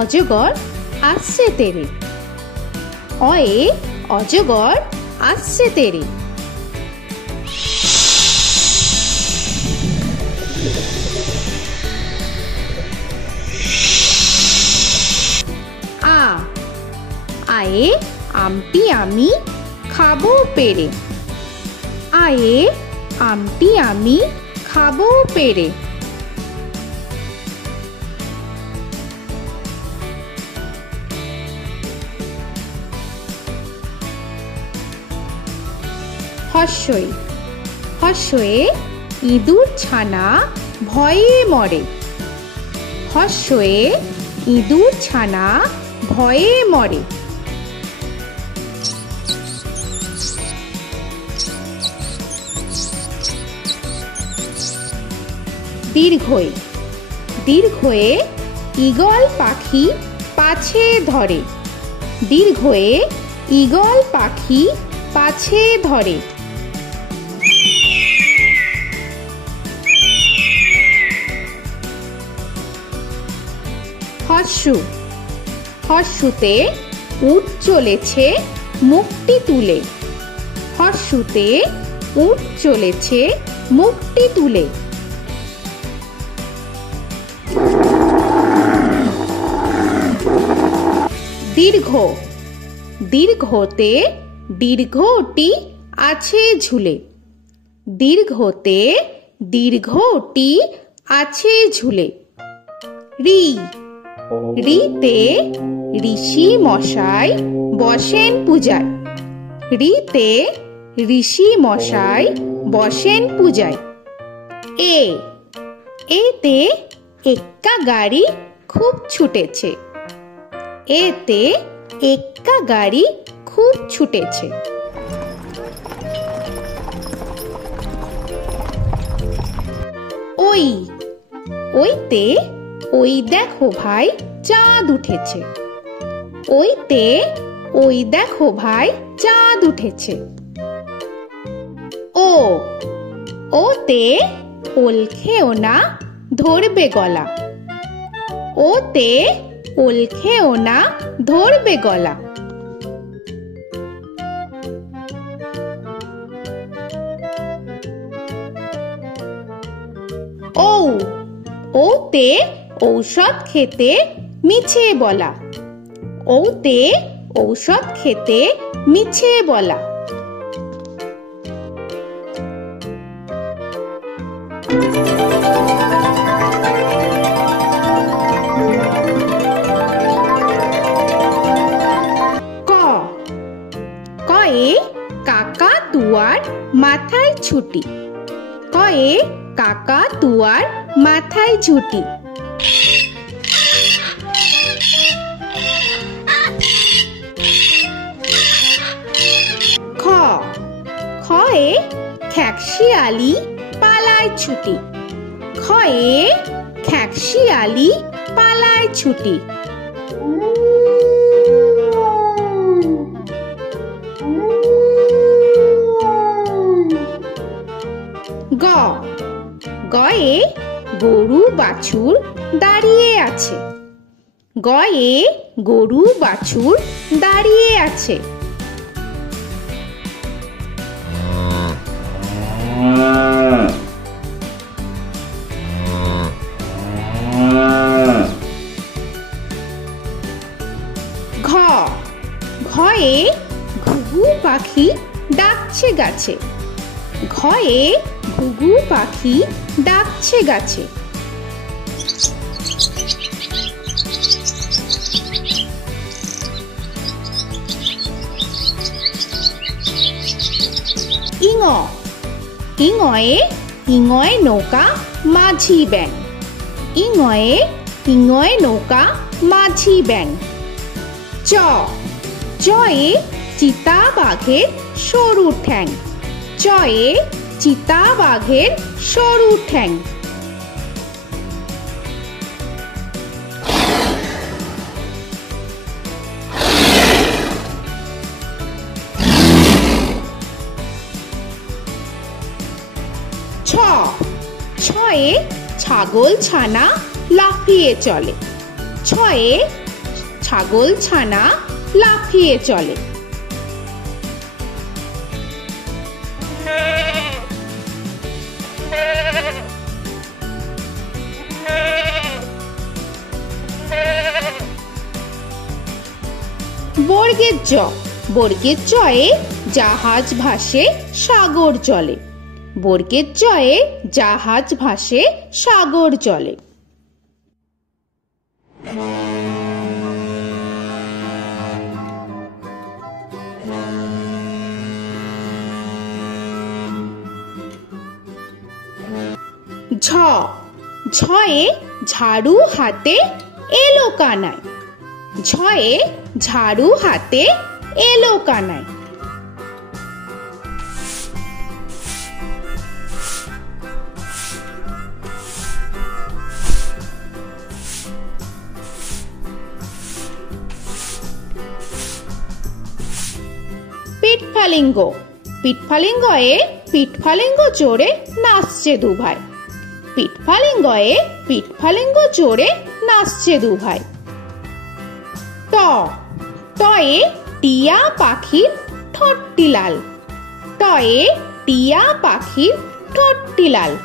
অজগর আসছে তেরে। অয়ে অজগর আসছে তেরে। আ আয়ে আমটি আমি খাবো পেরে। আয়ে আমটি আমি খাবো পেরে। হর্ষই হর্ষয়ে ইঁদুর ছানা ভয়ে মরে। হর্ষয়ে ইঁদুর ছানা ভয়ে মরে। দীর্ঘই দীর্ঘয়ে ঈগল পাখি পাছে ধরে। দীর্ঘয়ে ঈগল পাখি পাছে ধরে। হর্ষু হর্ষুতে উট চলেছে মুখটি তুলে। হর্ষুতে উট চলেছে মুখটি তুলে। দীর্ঘ দীর্ঘতে দীর্ঘটি আছে ঝুলে। দীর্ঘতে দীর্ঘটি আছে ঝুলে। রি রিতে ঋষি মশাই বসেন পূজায়। রিতে ঋষি মশাই বসেন পূজায়। এ এতে এক্কা গাড়ি খুব ছুটেছে। এতে এক্কা গাড়ি খুব ছুটেছে। ওই ওইতে ওই দেখো ভাই চাঁদ উঠেছে। ওইতে ওই দেখো ভাই চাঁদ উঠেছে। ও ওতে ওল খেও না ধরবে গলা। ওতে ওল খেও না ধরবে গলা। ও ওতে ঔষধ খেতে মিছে বলা। ওতে ঔষধ খেতে মিছে বলা। ক কয়ে কাকা তুয়ার মাথায় ছুটি। কয়ে কাকা তুয়ার মাথায় ঝুটি। খ খয়ে খ্যাকশিয়ালি পালায় ছুটি। খয়ে খ্যাকশিয়ালি পালায় ছুটি। গ গয়ে গরু বাছুর দাঁড়িয়ে আছে। গয়ে গরু বাছুর দাঁড়িয়ে আছে। ঘ ঘয়ে ঘুঘু পাখি ডাকছে গাছে। ঘয়ে ঘুঘু পাখি ডাকছে গাছে। ইঙ ইঙয়ে ইঙয়ে নৌকা মাঝি ব্যাং। ইঙয়ে ইঙয়ে নৌকা মাঝি ব্যাং। চ চয়ে চিতা বাঘের সরু ঠ্যাং। চয়ে চিতা বাঘের সরু ঠ্যাং। ছ ছয়ে ছাগল ছানা লাফিয়ে চলে। ছয়ে ছাগল ছানা লাফিয়ে চলে। বর্গের জ, বর্গের জয়ে জাহাজ ভাসে সাগর চলে। বর্গের জয়ে জাহাজ ভাসে সাগর চলে। ঝ, ঝয়ে ঝাড়ু হাতে এলো কানাই। ঝয়ে ঝাড়ু হাতে এলো কানাই। পিঠফালিঙ্গ, পিঠফালিঙ্গয়ে পিঠফালিঙ্গ চড়ে নাচছে দুভাই। পিঠফালিঙ্গয়ে পিঠফালিঙ্গ চড়ে নাচছে দুভাই। ট, টয়ে টিয়া পাখির ঠোঁটটি লাল। টয়ে টিয়া পাখির ঠোঁটটি লাল।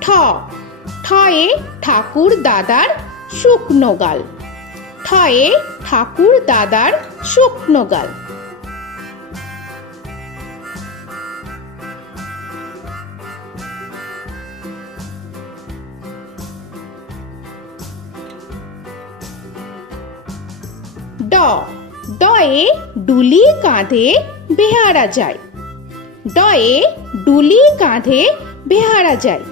ঠ, ঠয়ে ঠাকুর দাদার শুকনো গাল। ঠয়ে ঠাকুর দাদার শুকনো গাল। ড, ডয়ে ডুলি কাঁধে বেহারা যায়। ডয়ে ডুলি কাঁধে বেহারা যায়।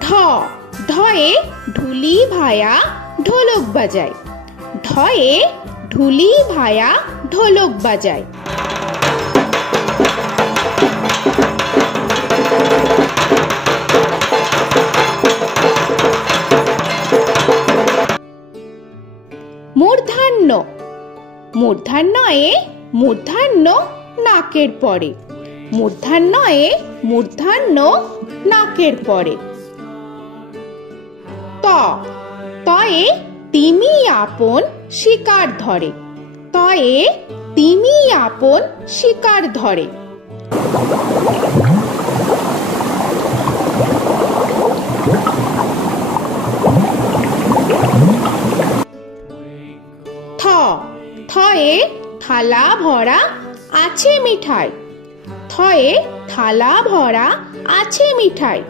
ঢ, ঢয়ে ঢুলি ভায়া ঢোলক বাজায়। ঢয়ে ঢুলি ভায়া ঢোলক বাজায়। মূর্ধন্য, মূর্ধন্যয়ে মূর্ধন্য নাকের পরে। মূর্ধন্যয়ে মূর্ধন্য নাকের পরে। ত, তয়ে তিমি আপন শিকার ধরে। তয়ে তিমি আপন শিকার ধরে। থ, থয়ে থালা ভরা আছে মিঠাই। থয়ে থালা ভরা আছে মিঠাই।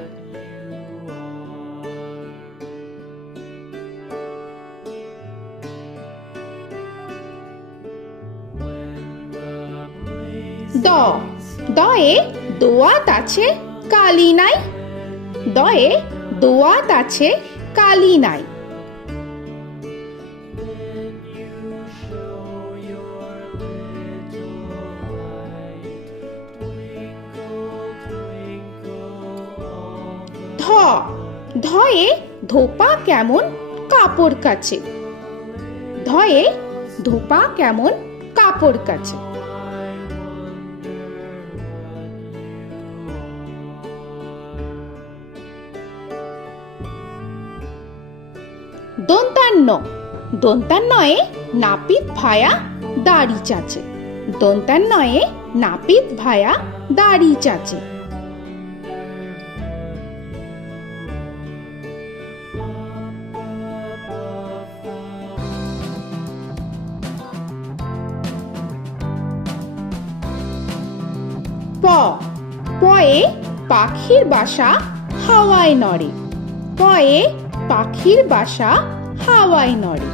দ, দয়ে দোয়াত আছে কালি নাই। দয়ে দোয়াত আছে কালি নাই। ধ, ধয়ে ধোপা কেমন কাপড় কাচে। ধয়ে ধোপা কেমন কাপড় কাচে। দন্তান্ন, দন্তান্নয়ে নাপিত ভায়া দাড়ি চাচে। দন্তান্নয়ে নাপিত ভায়া দাড়ি চাচে। প, পয়ে পাখির বাসা হাওয়ায় নড়ে। পয়ে পাখির বাসা হাওয়ায় নড়ে।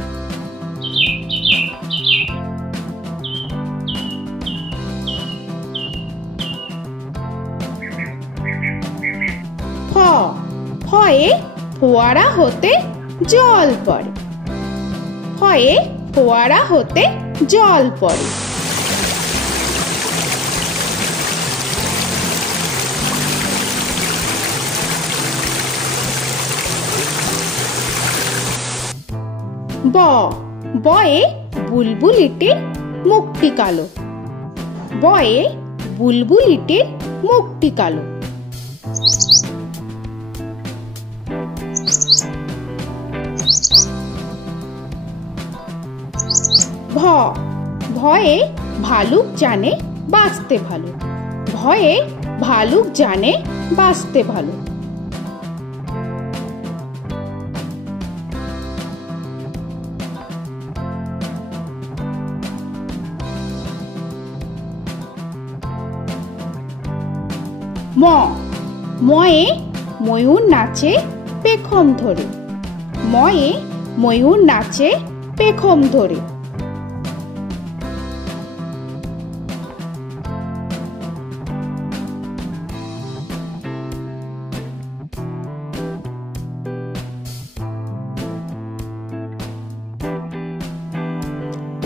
ফ, ফয়ে ফোয়ারা হতে জল পড়ে। ফয়ে ফোয়ারা হতে জল পড়ে। ব বয়ে বুলবুলিটির মুখটি কালো। বয়ে বুলবুলিটির মুখটি কালো। ভ ভয়ে ভালুক জানে বাঁচতে ভালো। ভয়ে ভালুক জানে বাঁচতে ভালো। ম ময়ে ময়ূর নাচে পেখম ধরে। ময়ে ময়ূর নাচে পেখম ধরে।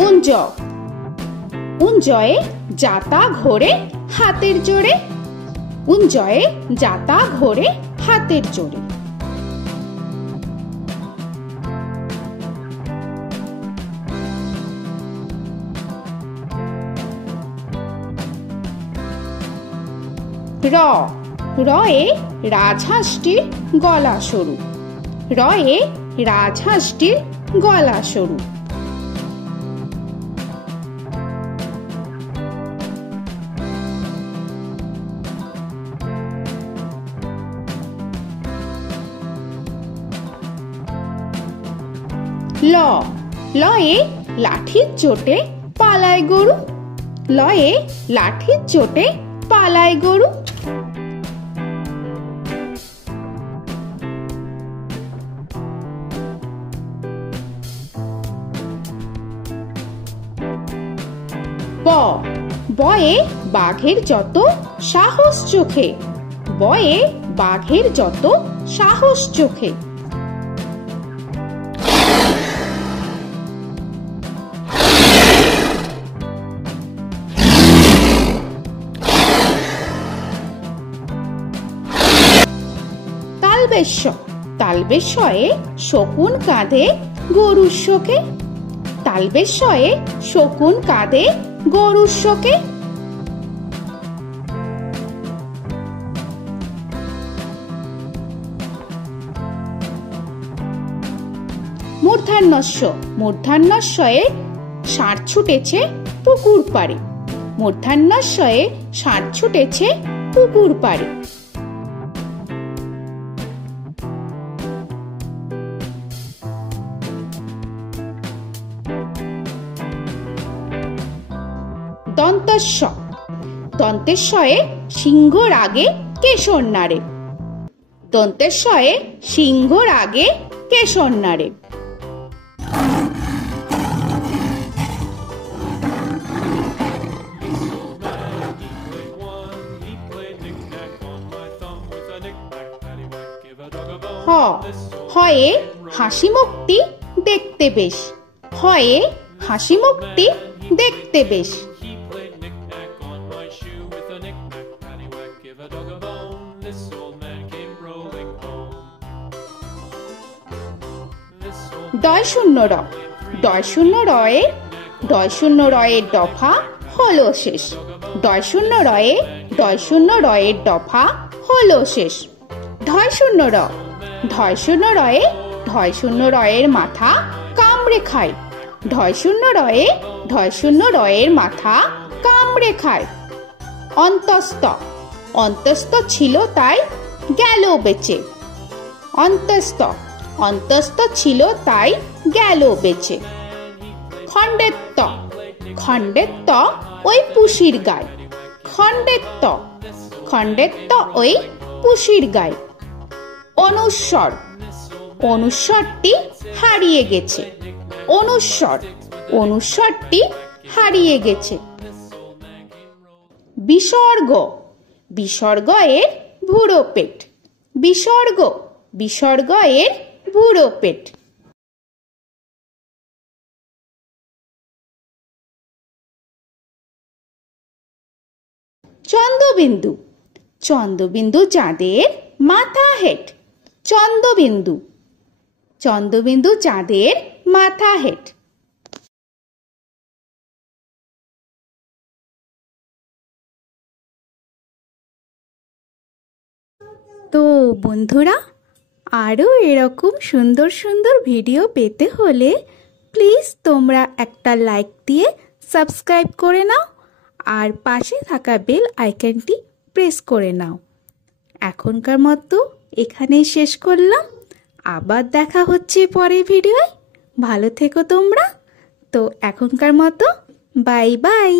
উঞ্জ উঞ্জয়ে যাতা ঘোরে হাতের জোরে। উঞ্জয়ে যাতা ঘোরে হাতের জোরে। র রয়ে রাজহাঁসটির গলা সরু। রয়ে রাজহাঁসটির গলা সরু। ল লয়ে লাঠির চোটে পালায় গরু। লয়ে লাঠির চোটে পালায় গরু। ব বয়ে বাঘের যত সাহস চোখে। বয়ে বাঘের যত সাহস চোখে। তালবেশ্য তালবেশ্যয়ে শকুন কাঁধে গরুর শোকে। তালবেশ্যয়ে শকুন কাঁধে গরুর শোকে। মূর্ধন্যস্য মূর্ধন্যস্বয়ে ষাঁড় ছুটেছে পুকুর পাড়ে। মূর্ধন্যস্বয়ে ষাঁড় ছুটেছে পুকুর পাড়ে। দন্তস্ব দন্তেশ্বয়ে সিংহর আগে কেশর নাড়ে। দন্তেশ্বয়ে সিংহর আগে কেশর নাড়ে। হ হয়ে হাসি মুখটি দেখতে বেশ। হয়ে হাসি মুখটি দেখতে বেশ। ডয় শূন্য র ডয় শূন্য রয়ে ডয় শূন্য রয়ের দফা হলো শেষ। ডয় শূন্য রয়ে ডয় শূন্য রয়ের দফা হলো শেষ। ঢয় শূন্য র ঢয় শূন্য রয়ে ঢয় শূন্য রয়ের মাথা কামড়ে খায়। ঢয় শূন্য রয়ে ঢয় শূন্য রয়ের মাথা কামড়ে খায়। অন্তস্থ অন্তস্থ ছিল তাই গেল বেঁচে। অন্তস্থ অন্তস্থ ছিল তাই গেল বেঁচে। খণ্ডেত্ব খণ্ডেত্ব ওই পুষির গায়। খণ্ডেত্ব খণ্ডেত্ব ওই পুষির গায়। অনুস্বর অনুস্বরটি হারিয়ে গেছে। অনুস্বর অনুস্বরটি হারিয়ে গেছে। বিসর্গ বিসর্গ এর ভুরো পেট। বিসর্গ বিসর্গ এর ভুরো পেট। চন্দ্রবিন্দু চন্দ্রবিন্দু চাঁদের মাথা হেট। চন্দ্রবিন্দু চন্দ্রবিন্দু চাঁদের মাথা হেট। তো বন্ধুরা, আরও এরকম সুন্দর সুন্দর ভিডিও পেতে হলে প্লিজ তোমরা একটা লাইক দিয়ে সাবস্ক্রাইব করে নাও আর পাশে থাকা বেল আইকনটি প্রেস করে নাও। এখনকার মতো এখানেই শেষ করলাম, আবার দেখা হচ্ছে পরের ভিডিওয়। ভালো থেকো তোমরা। তো এখনকার মতো বাই বাই।